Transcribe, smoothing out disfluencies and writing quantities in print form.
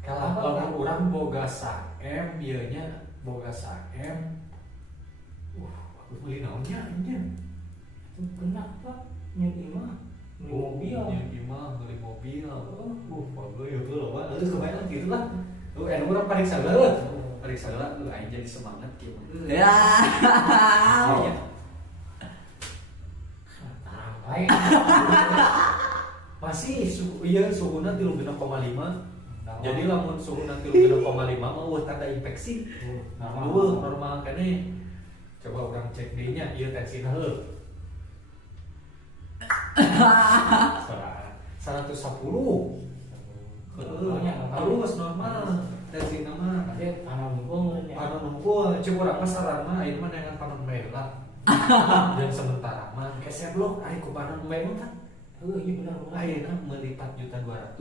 Kalau orang boga saem, bieunya boga saem. Aku beli naonnya nya. Kenapa? Nyeun imah beli mobil. Nyeun imah beli mobil. Bagus ya tuh loh, terus kebayang gitu lah. Orang paling sagala. Paling sagala aing jadi semangat gitu. Ya. Baik. Masih suhuna 36,5. Jadi lamun suhuna 36,5 mah tanda infeksi. Normal kene. Coba orang cek D-nya, ieu tensina heuh. 110. Halus normal. Tensina mah. Panon unggul. Panon unggul, cek urang mah saran mah ieu mah dengan panon merah. Dan sementara mah keseblok aya ku panon merah. Iya benar. Ayeuna meuli 4.200.000